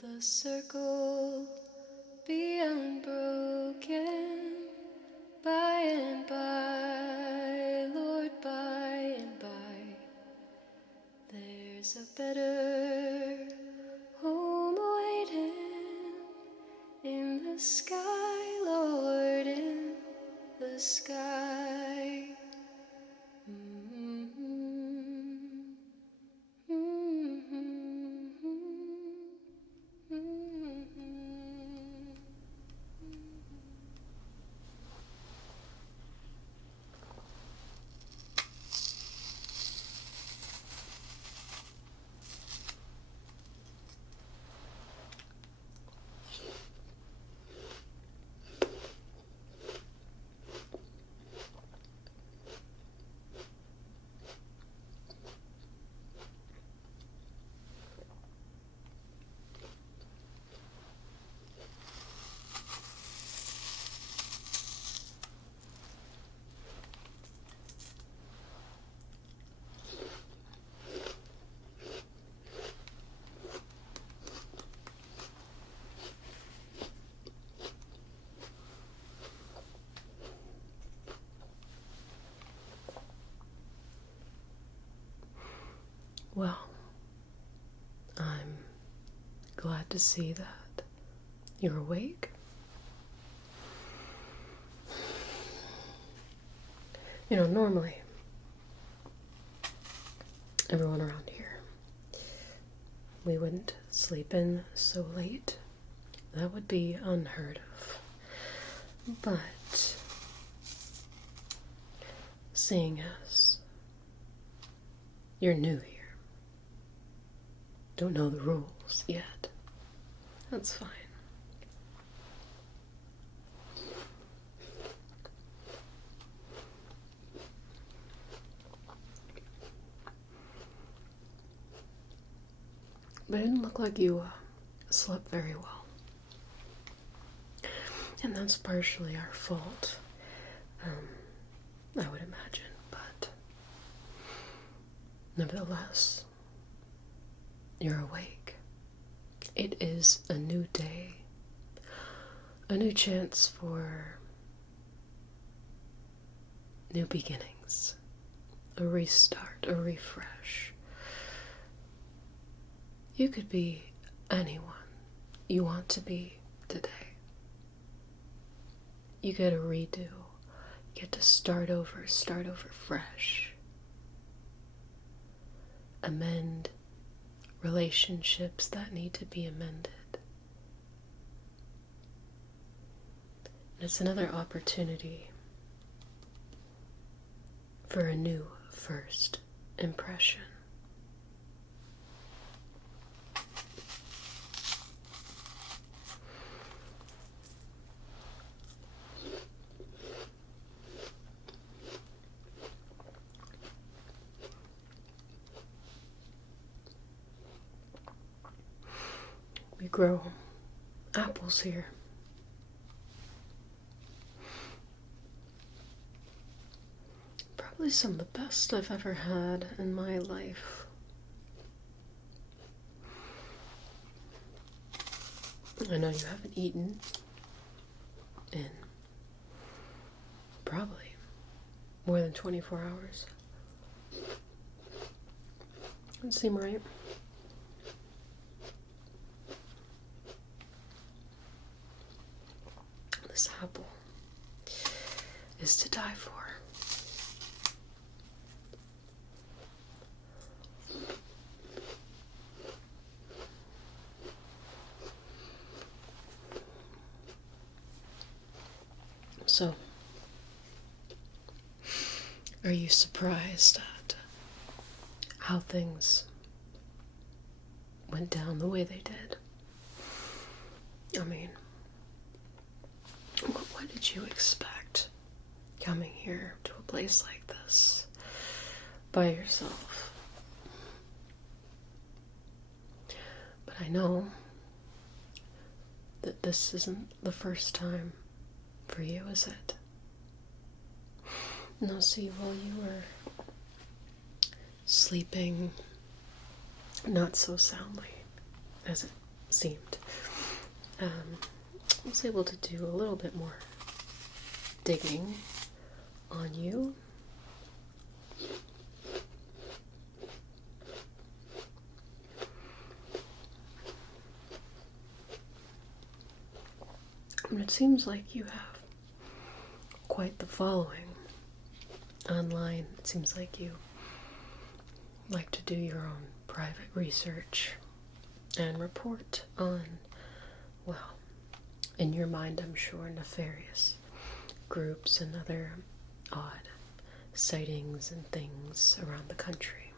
the circle be unbroken by and by, Lord, by and by. There's a better home awaiting in the sky, Lord, in the sky. Well, I'm glad to see that you're awake. You know, normally, everyone around here, we wouldn't sleep in so late. That would be unheard of. But, seeing as you're new here, don't know the rules yet, that's fine. But it didn't look like you slept very well. And that's partially our fault, I would imagine, but nevertheless, you're awake. It is a new day, a new chance for new beginnings, a restart, a refresh. You could be anyone you want to be today. You get a redo. You get to start over fresh. Amend relationships that need to be amended. And it's another opportunity for a new first impression. We grow apples here. Probably some of the best I've ever had in my life. I know you haven't eaten in probably more than 24 hours. Doesn't seem right. This apple is to die for. So, are you surprised at how things went down the way they did? I mean, what did you expect coming here to a place like this by yourself? But I know that this isn't the first time for you, is it? No, see, while you were sleeping not so soundly as it seemed. I was able to do a little bit more digging on you. And it seems like you have quite the following online. It seems like you like to do your own private research and report on, well, in your mind, I'm sure, nefarious groups and other odd sightings and things around the country.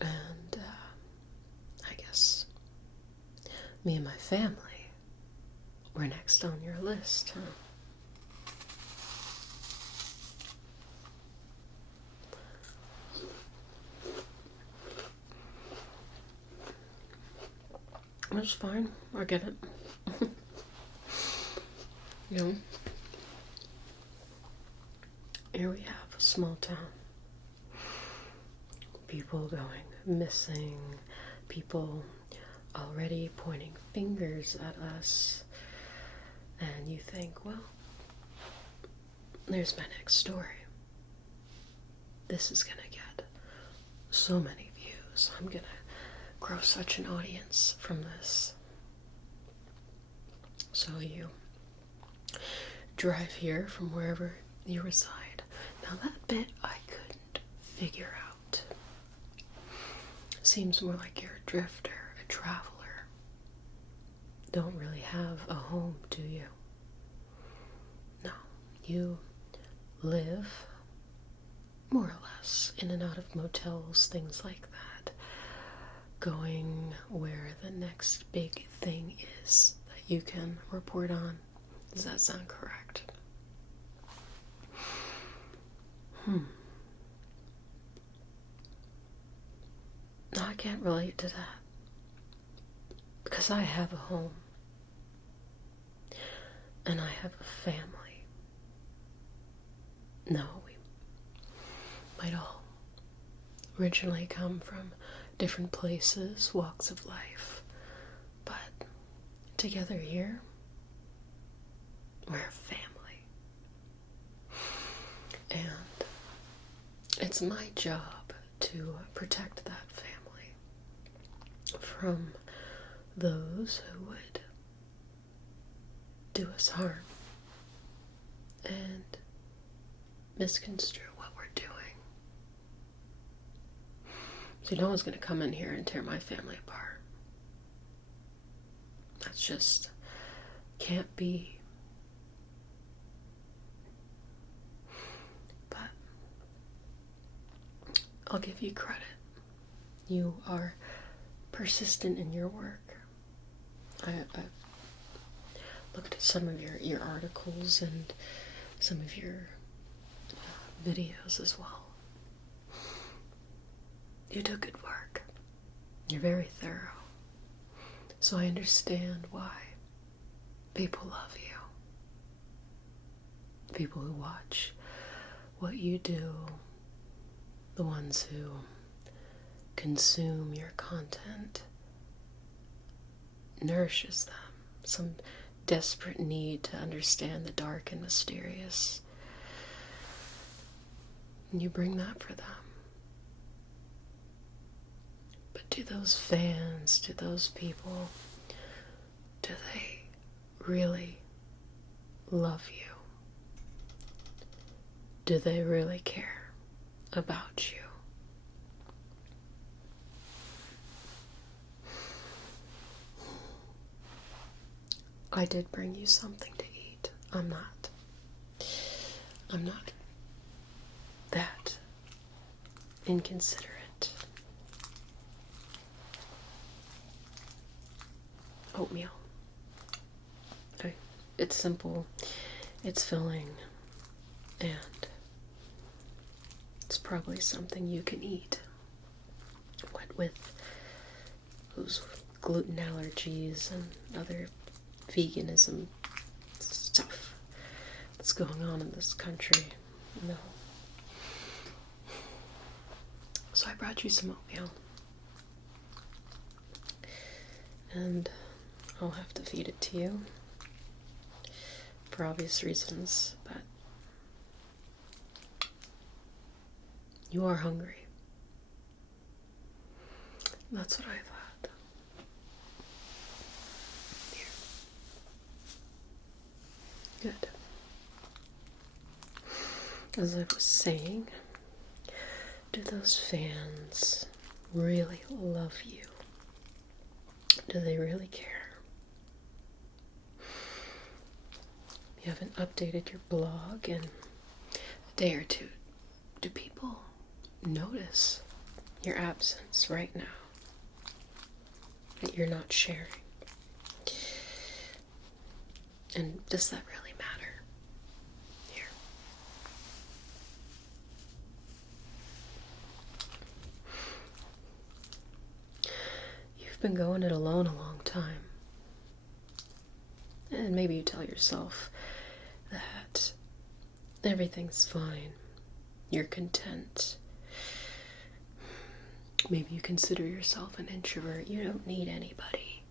And I guess me and my family were next on your list, huh? That's fine. I get it. You know, here we have a small town. People going missing. People already pointing fingers at us. And you think, well, there's my next story. This is gonna get so many views. I'm gonna grow such an audience from this. So you drive here from wherever you reside. Now that bit I couldn't figure out. Seems more like you're a drifter, a traveler. Don't really have a home, do you? No, you live more or less in and out of motels, things like that. Going where the next big thing is that you can report on. Does that sound correct? No, I can't relate to that. Because I have a home. And I have a family. No, we might all originally come from different places, walks of life. But together here, we're a family. And it's my job to protect that family from those who would do us harm and misconstrue what we're doing. So no one's going to come in here and tear my family apart. That's just can't be. But I'll give you credit. You are persistent in your work. I've looked at some of your articles and some of your videos as well. You do good work. You're very thorough. So I understand why people love you. People who watch what you do, the ones who consume your content, nourishes them. Some desperate need to understand the dark and mysterious. And you bring that for them. But do those fans, do those people, do they really love you? Do they really care about you? I did bring you something to eat. I'm not that inconsiderate. Oatmeal. Okay. It's simple, it's filling, and it's probably something you can eat. What with those gluten allergies and other veganism stuff that's going on in this country. No. So I brought you some oatmeal. and I'll have to feed it to you for obvious reasons, but you are hungry. That's what I thought. Here. Good. As I was saying, do those fans really love you? Do they really care? You haven't updated your blog in a day or two. Do people notice your absence right now? That you're not sharing? And does that really matter? Here. You've been going it alone a long time. And maybe you tell yourself that everything's fine. You're content. Maybe you consider yourself an introvert. You don't need anybody.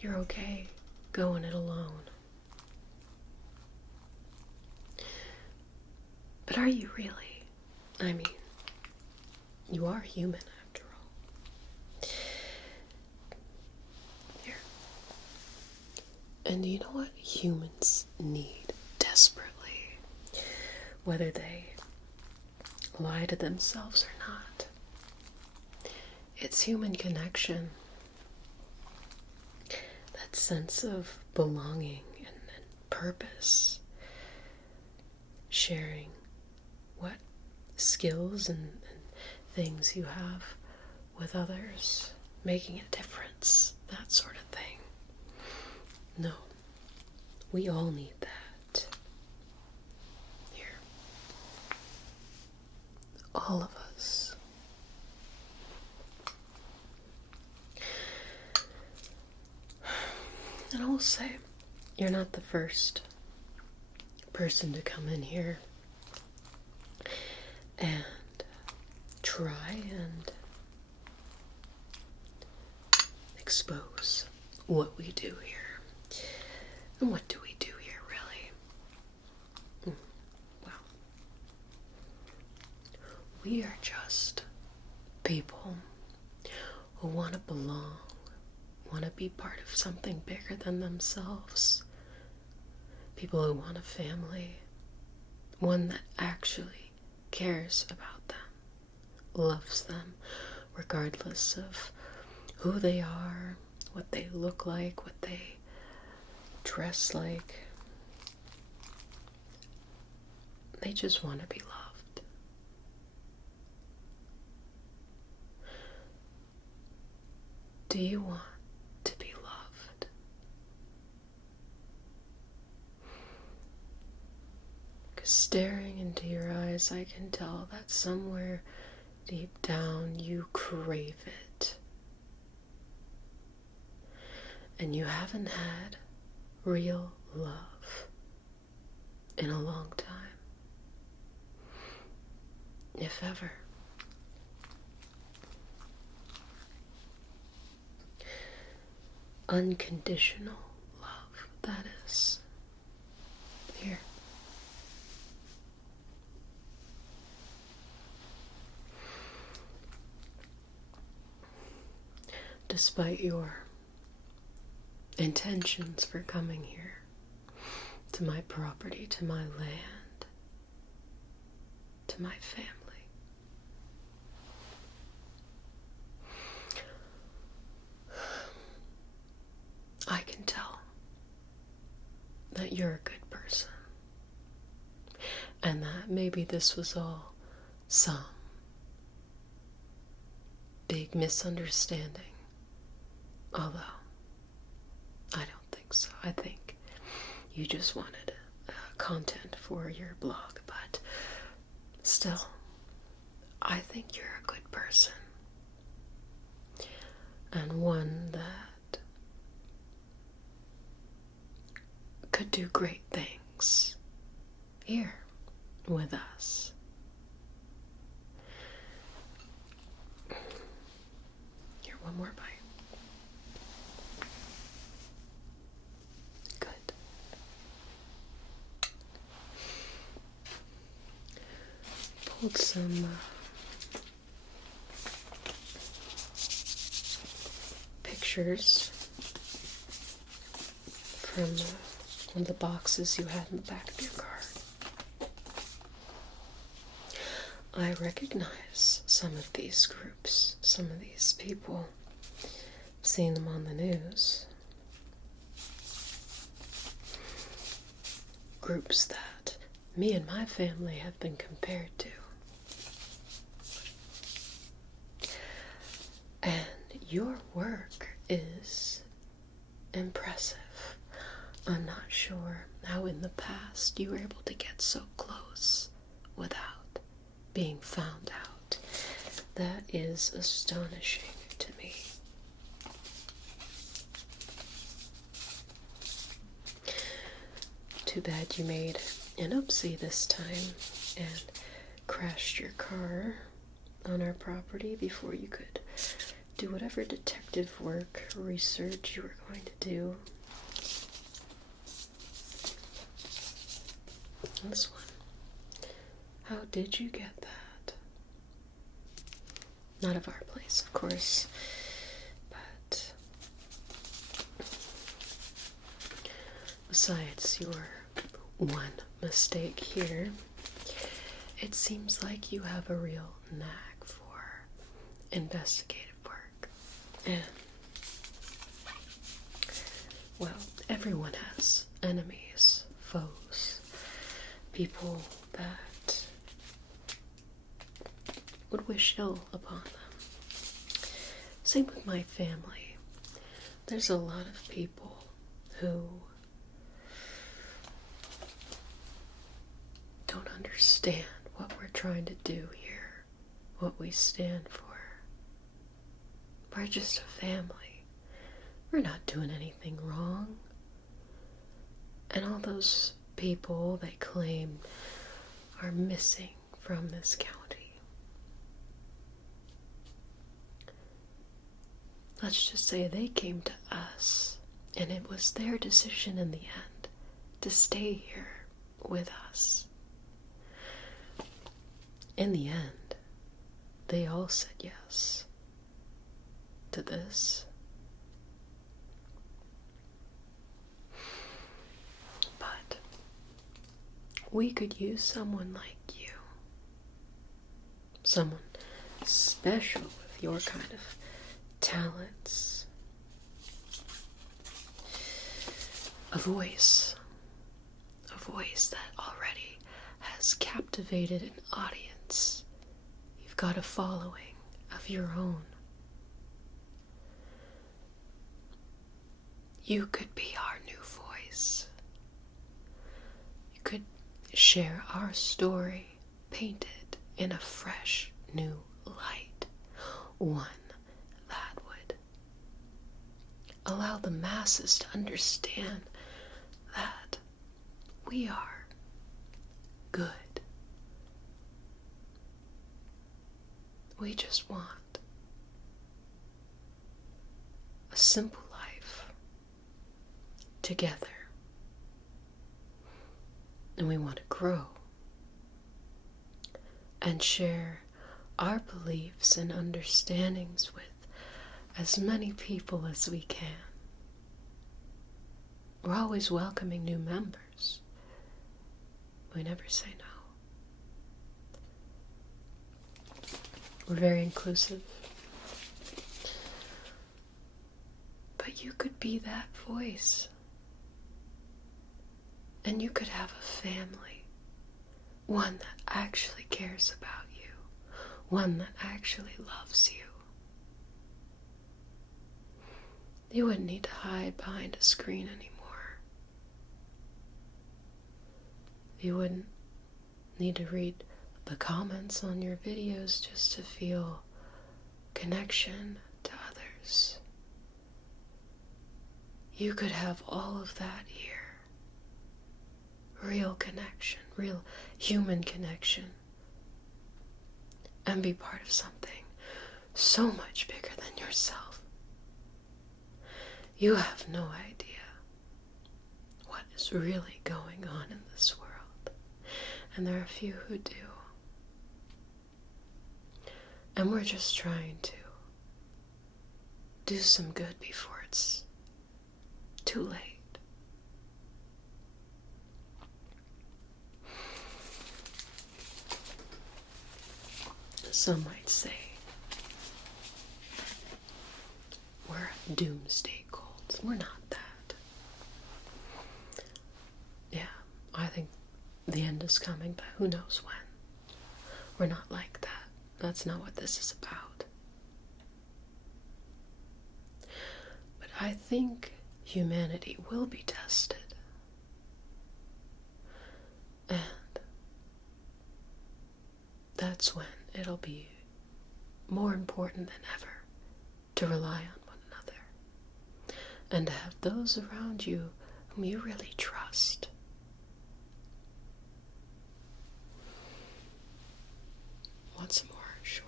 You're okay going it alone. But are you really? I mean, you are human after all. Here. And you know what humans need desperately? Whether they lie to themselves or not. It's human connection. That sense of belonging and purpose. Sharing what skills and things you have with others. Making a difference. That sort of thing. No. We all need that. Here. All of us. And I will say, you're not the first person to come in here and try and expose what we do here. And what do we do here, really? Well, we are just people who want to belong. Want to be part of something bigger than themselves. People who want a family. One that actually cares about them. Loves them. Regardless of who they are. What they look like. What they dress like. They just want to be loved. Do you want to be loved? Because staring into your eyes, I can tell that somewhere deep down you crave it. And you haven't had real love in a long time. If ever. Unconditional love, that is. Here. Despite your intentions for coming here, to my property, to my land, to my family, I can tell that you're a good person, and that maybe this was all some big misunderstanding, although I don't think so. I think you just wanted content for your blog, but still, I think you're a good person, and one that could do great things here with us. Here, one more bite. pulled some pictures from one of the boxes you had in the back of your car. I recognize some of these groups, some of these people. I've seen them on the news. Groups that me and my family have been compared to. And your work is impressive. I'm not sure how in the past you were able to get so close without being found out. That is astonishing to me. Too bad you made an oopsie this time and crashed your car on our property before you could do whatever detective work or research you were going to do. This one. How did you get that? Not of our place, of course, but besides your one mistake here, it seems like you have a real knack for investigative work. And, well, everyone has enemies, foes, people that would wish ill upon them. Same with my family. There's a lot of people who don't understand what we're trying to do here, what we stand for. We're just a family. We're not doing anything wrong. And all those people they claim are missing from this county. Let's just say they came to us, and it was their decision in the end to stay here with us. In the end, they all said yes to this. But we could use someone like you. Someone special with your kind of talents. A voice that already has captivated an audience. You've got a following of your own. You could be our new voice. You could share our story painted in a fresh new light. One that would allow the masses to understand that we are good. We just want a simple life together. And we want to grow and share our beliefs and understandings with as many people as we can. We're always welcoming new members. We never say no. We're very inclusive. But you could be that voice. And you could have a family. One that actually cares about you. One that actually loves you. You wouldn't need to hide behind a screen anymore. You wouldn't need to read the comments on your videos just to feel connection to others. You could have all of that here. Real connection, real human connection. And be part of something so much bigger than yourself. You have no idea what is really going on in this world. And there are few who do. And we're just trying to do some good before it's too late. Some might say we're a doomsday cult. We're not that. Yeah, I think the end is coming, but who knows when. We're not like that. That's not what this is about. But I think humanity will be tested. And that's when it'll be more important than ever to rely on one another and to have those around you whom you really trust. Want some more? Sure.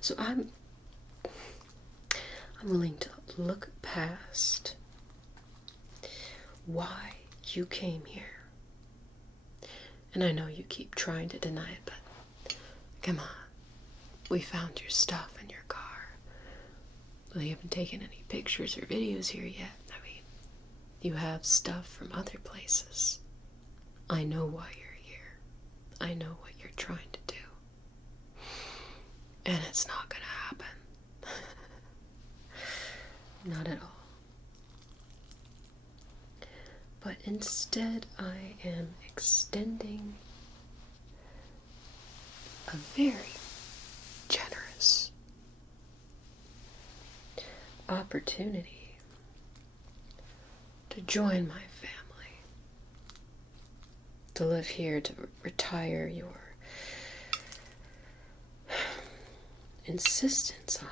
So I'm willing to look past why you came here. And I know you keep trying to deny it, but come on. We found your stuff in your car. We haven't taken any pictures or videos here yet. I mean, you have stuff from other places. I know why you're here. I know what you're trying to do. And it's not gonna happen. Not at all. But instead, I am extending a very generous opportunity to join my family, to live here, to retire your insistence on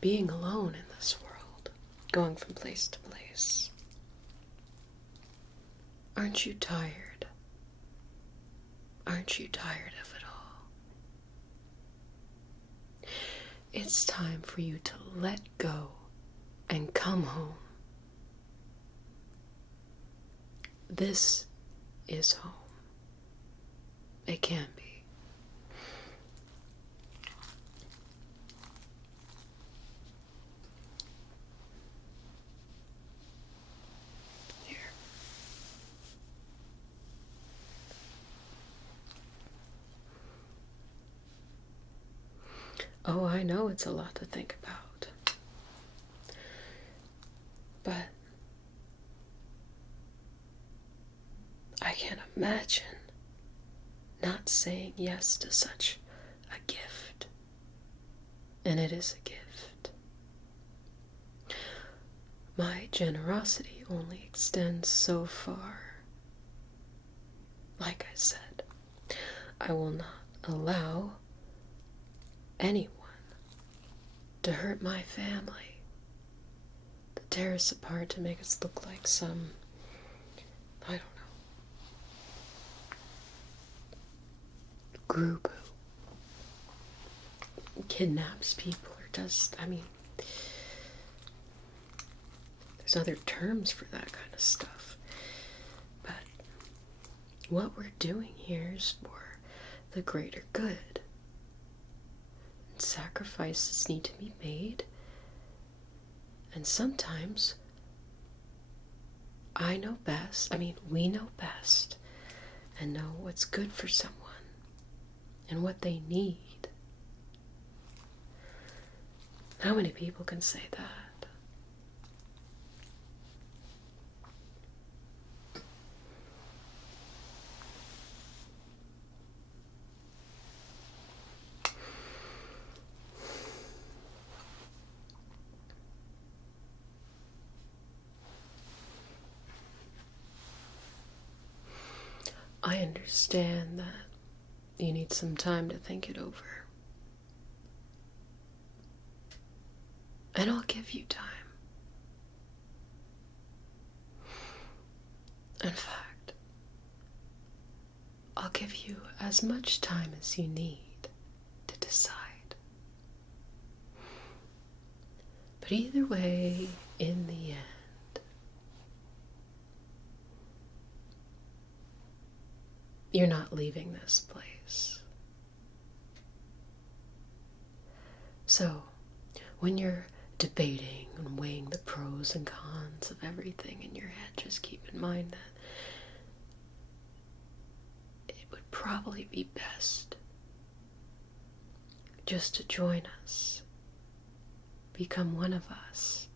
being alone in this world, going from place to place. Aren't you tired? Aren't you tired of it all? It's time for you to let go and come home. This is home. It can be. Here. Oh, I know it's a lot to think about. But I can't imagine not saying yes to such a gift. And it is a gift. My generosity only extends so far. Like I said, I will not allow anyone to hurt my family, to tear us apart, to make us look like some, I don't know, group who kidnaps people or does, I mean, there's other terms for that kind of stuff. But what we're doing here is for the greater good. Sacrifices need to be made, and sometimes I know best, we know best, and know what's good for someone and what they need. How many people can say that? I understand that you need some time to think it over. And I'll give you time. In fact, I'll give you as much time as you need to decide. But either way, in the end, you're not leaving this place. So, when you're debating and weighing the pros and cons of everything in your head, just keep in mind that it would probably be best just to join us, become one of us.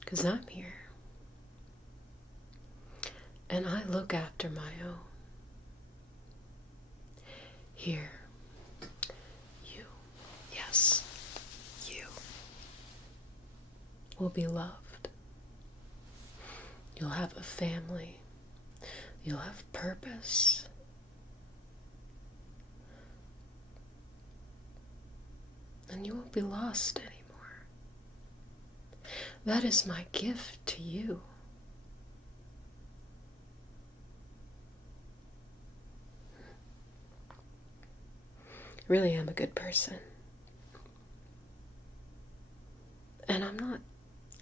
Because I'm here, and I look after my own. Here, you, yes, you, will be loved. You'll have a family. You'll have purpose. And you won't be lost anymore. That is my gift to you. I really am a good person. And I'm not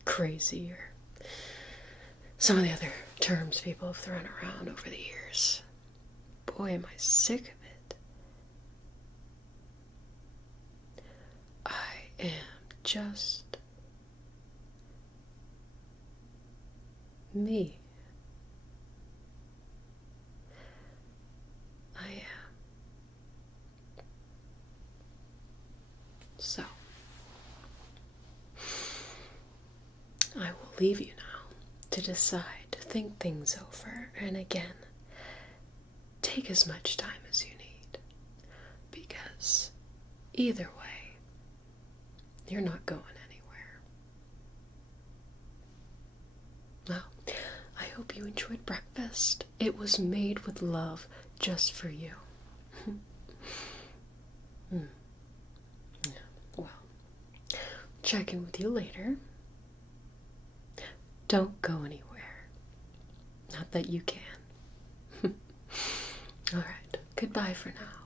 crazy or some of the other terms people have thrown around over the years. Boy, am I sick of it. I am just me. I am. So, I will leave you now to decide, to think things over, and again, take as much time as you need, because either way, you're not going anywhere. Well, I hope you enjoyed breakfast. It was made with love just for you. Yeah, well, check in with you later. Don't go anywhere. Not that you can. Alright, goodbye for now.